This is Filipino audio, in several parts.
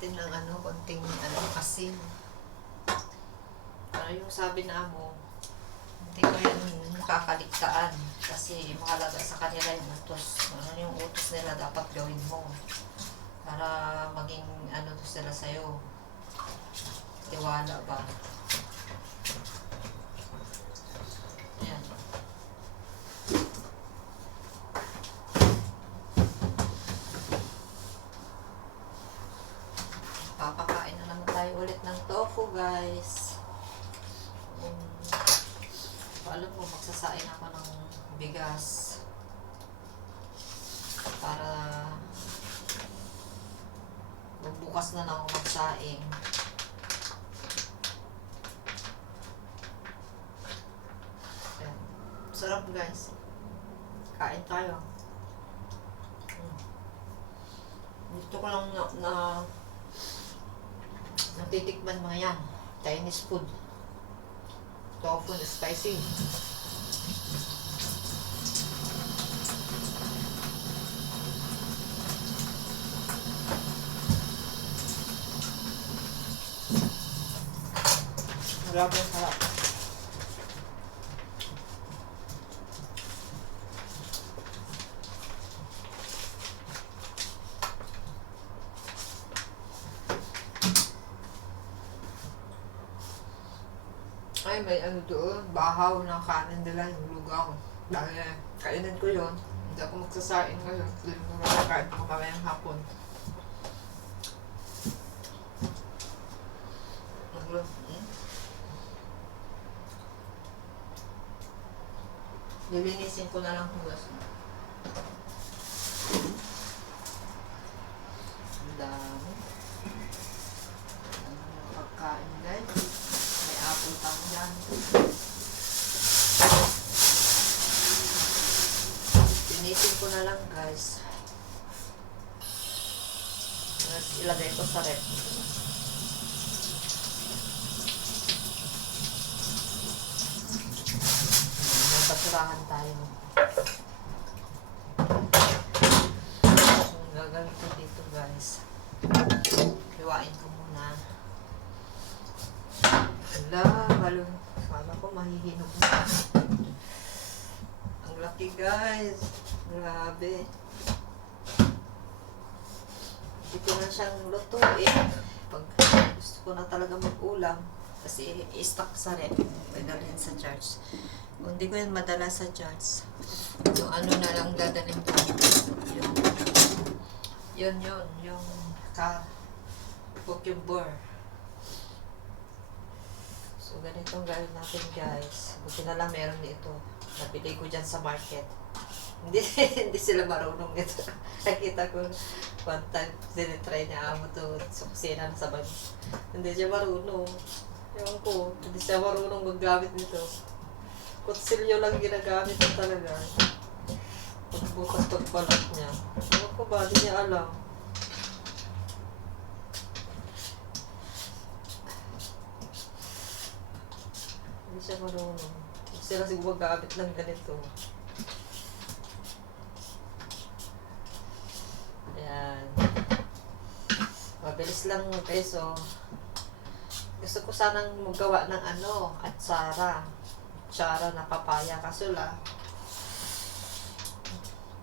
natin ng konting asin. Para yung sabi na mo, hindi ko yan nakakaligtaan kasi mahalaga sa kanila yung utos. Ano yung utos nila dapat gawin mo para maging to sila sa'yo. Tiwala ba? Yan. Papakain na naman tayo ulit ng tofu, guys. Alam mo, magsasaing ako ng bigas para magbukas na ako magsaing. Ayan. Sarap, guys. Kain tayo. Dito ko lang natitikman mga yan. Chinese food. Tofu na spicy. Grabe ang sarap. Ay, may doon, bahaw na kanin nila, yung lugaw. Dahil kainin ko yun. Hindi ako magsasain ngayon. Hindi mo makakain ko mamayang hapon. Lilinisin ko na lang hugas. Ang dami. Ang pagkain, guys. Apple tang yan. Pinitin ko na lang, guys. Ilagay ko sa rep. May basurahan tayo. Ang gagawin ko dito, guys. Hiwain ko muna. Wala, balon. Kala ko mahihinog na. Ang laki, guys. Grabe. Hindi ko na siyang lutuin. Pag gusto ko na talaga mag-ulam, kasi i-stock sa rep. Dadalhin sa church. Kung hindi ko yan madala sa church, yung na lang dadalhin ko. Yung cucumber. So, ganitong gawin natin, guys. Buti na lang meron dito. Nabili ko dyan sa market. Hindi sila marunong nito. Nakita ko one time, sinitry niya amo to sa kusina sa bag. Hindi siya marunong. Ewan ko, hindi siya marunong maggamit nito. Kutsilyo lang ginagamit na talaga. Pagbukas pagbalat niya. Ewan ko ba, hindi niya alam. Hindi siya marunong. Hindi sila siguro gamit ng ganito. Ayan. Mabilis lang, guys, oh. Gusto ko sanang magawa ng atsara. Atsara na papaya. Kaso lang,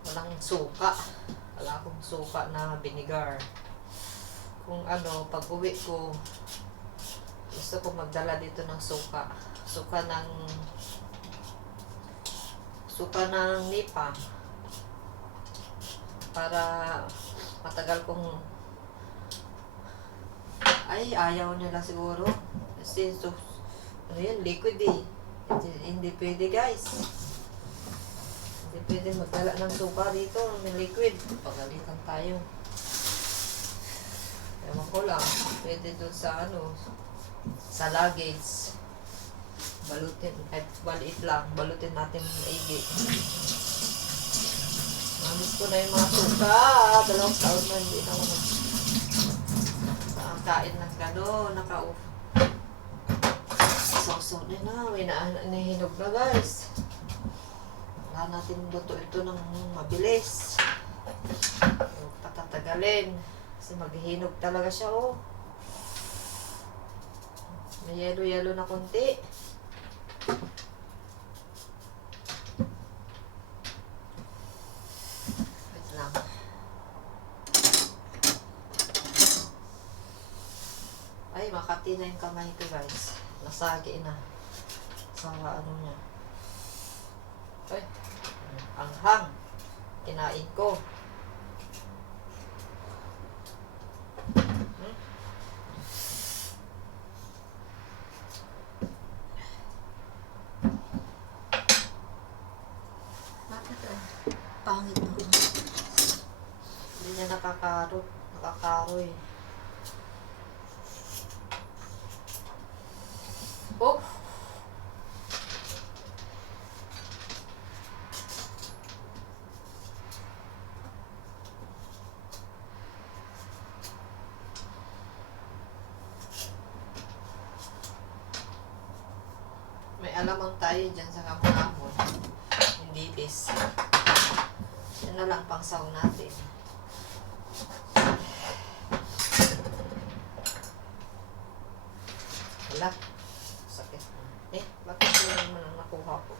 walang suka. Wala akong suka na vinegar. Kung pag uwi ko, gusto ko magdala dito ng suka. Suka ng nipa para matagal kong ayaw nila siguro kasi liquid hindi pwede, guys, hindi pwede magdala ng suka dito ng liquid, pagalitan tayo. Ewan ko lang, pwede doon sa sa luggage. Balutin, kahit maliit lang, balutin natin maigi. Namiss ko na yung mga suka. 2 taon na hindi na ako kain ng gano'n. So na may nahinog na, guys. Wala natin luto ito ng mabilis. Patatagalin. Kasi maghihinog talaga siya, oh. May yelo-yelo na konti. Wait lang. Ay, makati na yung kamay ko, guys. Nasagi na. Sa ano niya. Ay, anghang. Kinain ko. Bakit pangit na. Hindi niya nakakaroy. Oh! May alamang tayo dyan sa kamon-kamon. Hindi bis. Yan na lang pang saw natin. Wala. Sakit. Bakit yun naman ang nakuha ko?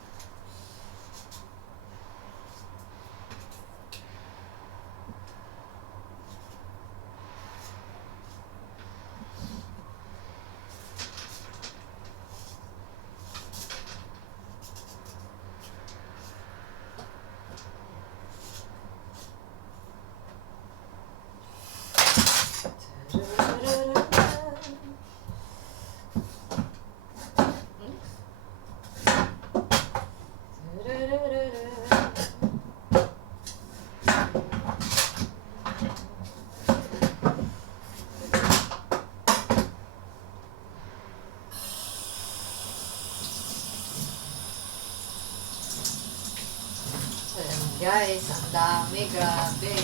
Guys, ang dami, grabe.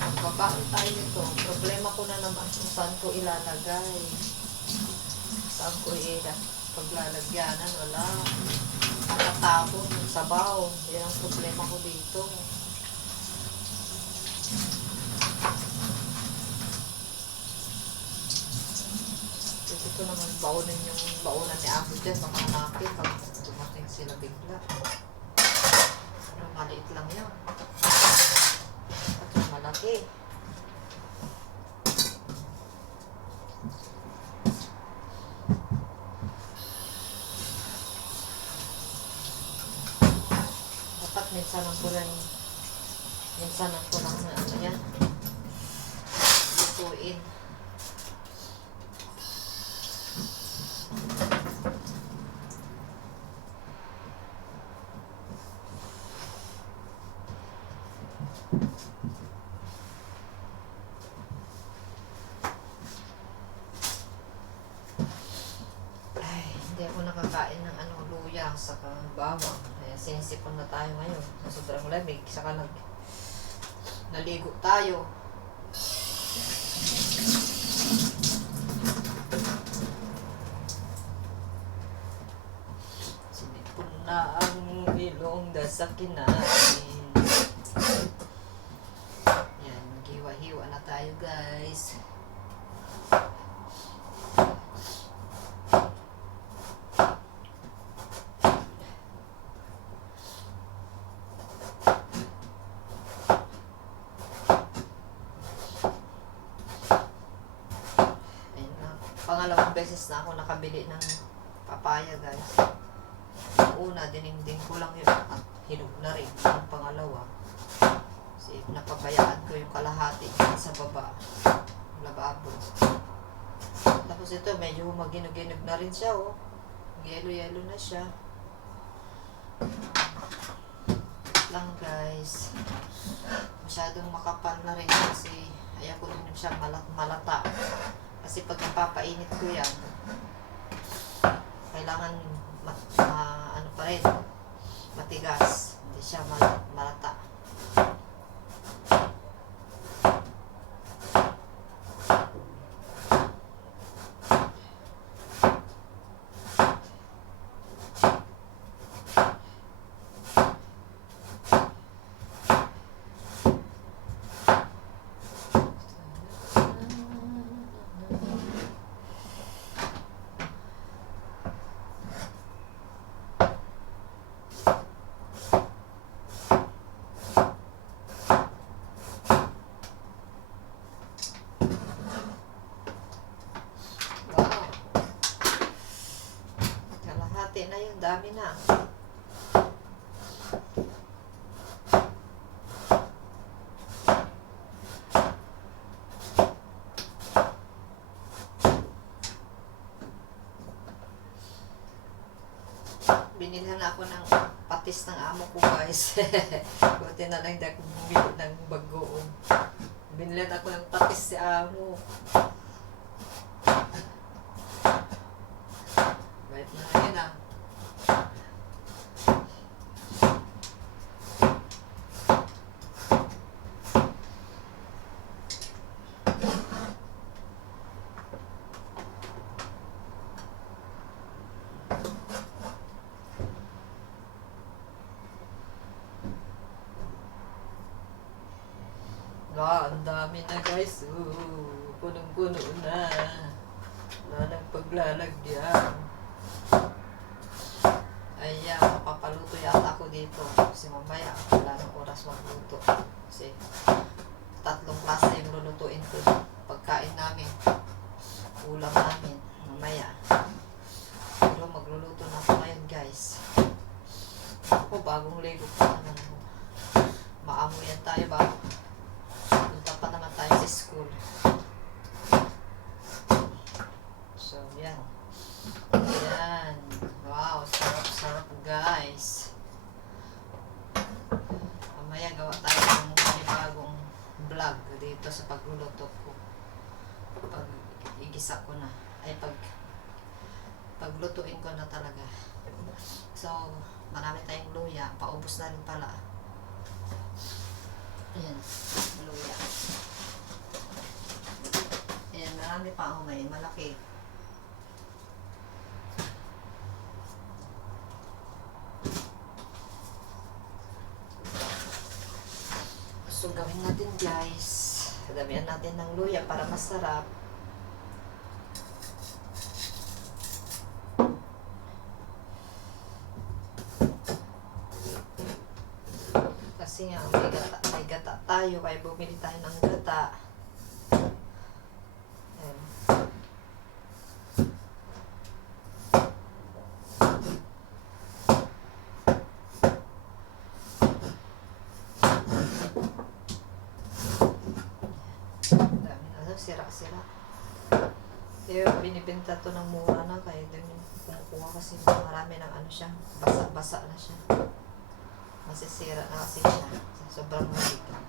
Magbabaon tayo nito. Problema ko na naman kung saan ko ilalagay. Saan ko paglalagyanan, wala. Nakatapon yung sabaw. Yan ang problema ko dito. Dito ko naman baunan yung baunan ni Amo dyan. Baka hanapin pag dumating sila bigla. Maliit lang yan. At yung malaki. Dapat minsan ang kulang na ano yan. Lutuin. Hindi ako nakakain ng luya saka bawang. Kaya sinisipon na tayo ngayon. Sa sobrang lamig, saka naligo tayo. Sinipon na ang ilong sa kinain. Yan, maghiwa-hiwa na tayo, guys. Pangalawang beses na ako nakabili ng papaya, guys. Una, dininding ko lang yun at hinog na rin. Yung pangalawa, kasi napabayaan ko yung kalahati sa baba, lababo. Tapos ito, medyo maginog-ginog na rin siya, oh. Yelo-yelo na siya. Lang, guys. Masyadong makapal na rin kasi ayaw ko rin siya malata. Kasi pag napapainit ko yan, kailangan ano pa rin, matigas. Hindi siya malata. dami na. Binilhan na ako ng patis ng amo ko, guys. Buti na lang di ako bumili ng bagoong. Binilhan ako ng patis si amo. Bait na yun ah. Ang dami na, guys. Punong-puno na. Wala nang paglalagyan. Ayan, papaluto yata ako dito. Kasi mamaya, wala nang oras magluto. Kasi 3 klase yung lulutuin ko. Pagkain namin. Ulam namin. Mamaya. Pero magluluto na ako ngayon, guys. Ako, bagong lego pa naman ako. Maamuyan tayo bago. Punta pa naman tayo sa school. So, yan. Yan. Wow, sarap-sarap, guys. Mamaya gawa tayo ng bagong vlog dito sa pagluluto ko. Pag igisa ko na. Ay, paglutuin ko na talaga. So, marami tayong luya. Paubos na rin pala. Ayan, luya. Ayan, marami pa ako ngayon. Malaki. So, gawin natin, guys. Damihan natin ng luya para masarap. Kasi nga, may gata tayo, kaya bumili tayo ng gata. Ayan. Dami na, sira-sira. Kaya binibenta to ng mura na, kaya doon yung kumukuha kasi marami ng ano siya, basa-basa na siya. Masisira na kasi siya. Sobrang mabigat.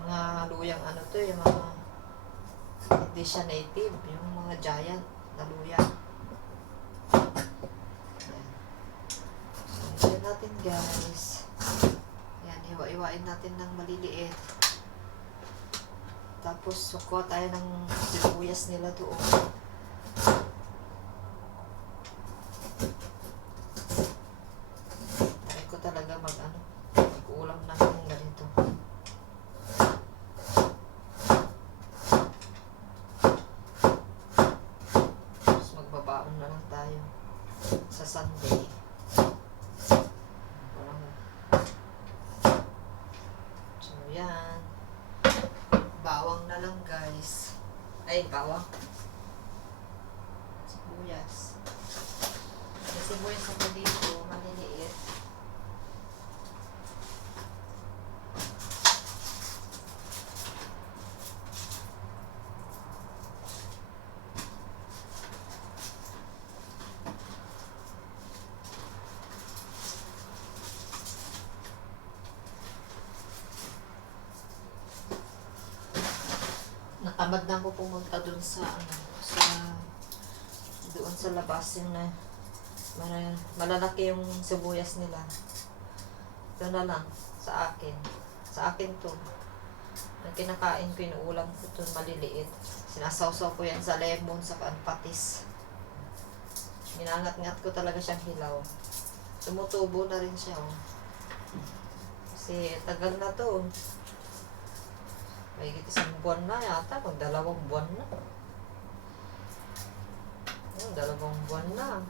Mga luyang ano to, yung mga hindi siya native, yung mga giant na luya. Ayan. So, yan natin, guys. Yan, iwa-iwain natin ng maliliit. Tapos, sukuha tayo ng sibuyas nila doon. Talaga mag-ulam na ng ganito. Tapos magbabaon na lang tayo sa Sunday. So, yan. Bawang na lang, guys. Ay, bawang. Sibuyas. May sibuyas ako dito, maliliit. Natamad na ako pumunta doon sa doon sa labas yung malalaki yung sibuyas nila. Ito na lang sa akin. Sa akin to. Ang kinakain ko, inuulam ko to maliliit. Sinasawsaw ko yan sa lemon, sa patis. Ginangat-ngat ko talaga siyang hilaw. Tumutubo na rin siya, oh. Kasi tagal na to. May 1 buwan na yata, 2 buwan na. 2 buwan na.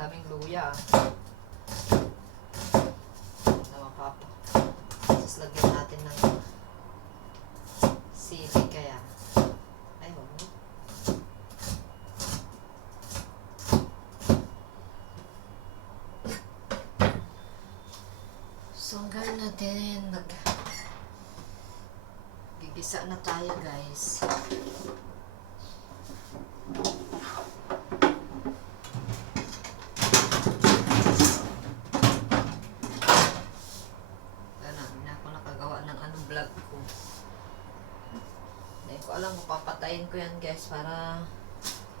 daming luya. Na mapapa. Tapos lagyan natin ng sili kaya. Ayun. So, ang gawin natin, gigisa na tayo, guys. Hindi ako nakagawa ng anong vlog ko. Hindi ko alam kung papatayin ko yan, guys, para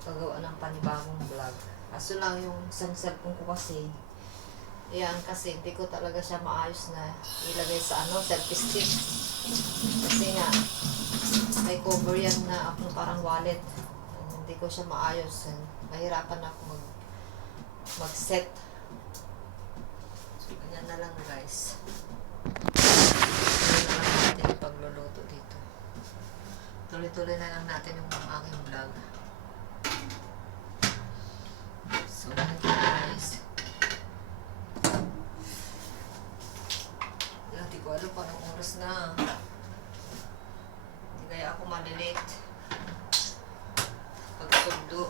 pagawa ng panibagong vlog. Kaso lang yung isang cellphone ko kasi, yan, kasi hindi ko talaga siya maayos na ilagay sa selfie stick. Kasi nga, may cover yan na parang wallet. Hindi ko siya maayos. Mahirapan ako mag-set. So, ganyan na lang, guys. Ganyan na lang natin yung pagluluto dito. Tuloy-tuloy na lang natin yung aking vlog. So, guys. Hindi ko alam kung anong oras na. Hindi kaya ako malilate. Pagsundo.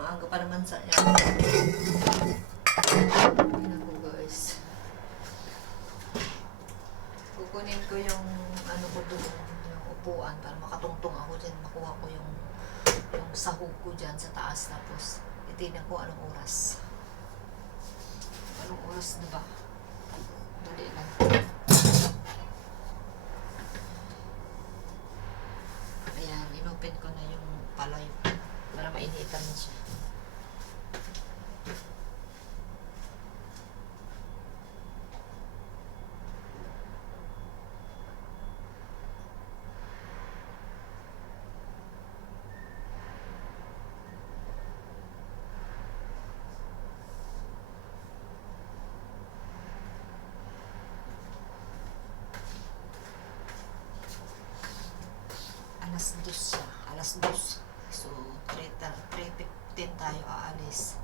Maaga pa naman sa yan. Ayun ako, guys. Kukunin ko yung ko doon, yung upuan para makatungtong ako dyan. Makuha ko yung sahog ko dyan sa taas. Tapos, itinan ko anong oras. Anong oras na ba? Dali lang. Ayan, inopen ko na yung palayo para mainitan na siya. Alas 2 siya. Alas 2. So, 3:15 tayo aalis.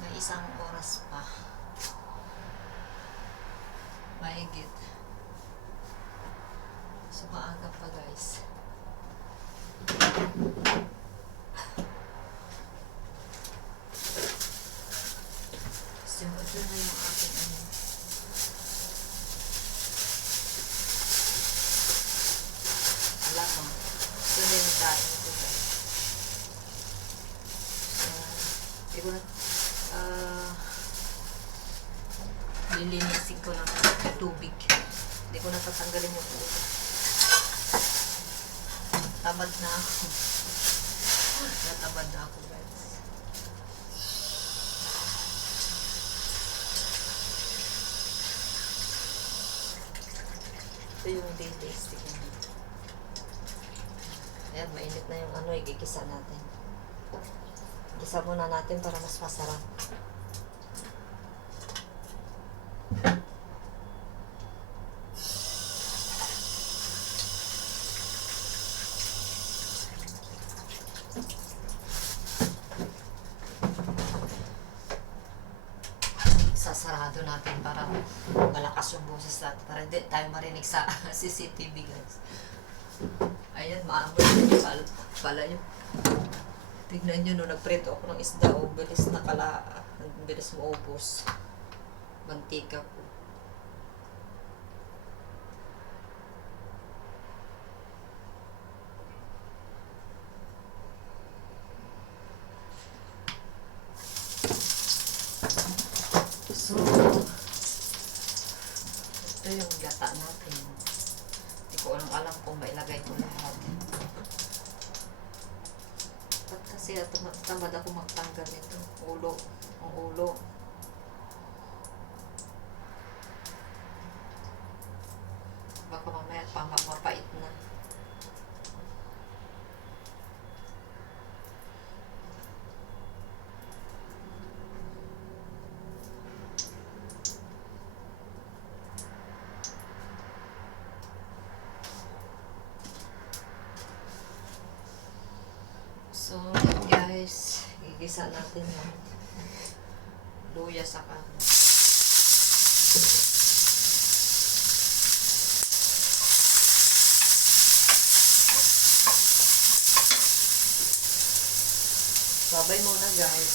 May isang oras pa. Mahigit. So, maaga pa, guys. So, ito na yung aking alam mo. Ito na yung daing ko, guys. So, hindi ko na lilinisin ko lang ng tubig. Hindi ko na tatanggalin yung ulo. Tamad na ako. Natamad na ako, guys. Ito yung daily stick namin. Ayan, mainit na yung igigisa natin. Gisa muna natin para mas masarap. Sasarado natin para malakas yung boses natin para hindi tayo marinig sa CCTV, guys. Ayan, maamoy na yung pala yun. Tignan nyo, no, nagprito ako ng isda, bilis bilis maubos. Mantika ko. So, ito yung gata natin. Hindi ko alam kung mailagay ko lahat. Ba't kasi tamad ako magtanggal nito? Ang ulo. Baka mamaya mapait na. So, guys. guys, gigisa natin yung luya sa kanin. Babay muna guys.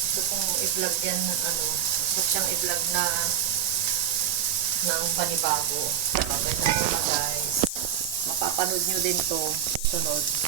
Gusto kong i-vlog yan ng ano. Gusto siyang i-vlog na ng panibago. Babay na muna guys. Mapapanood nyo din to. Sunod.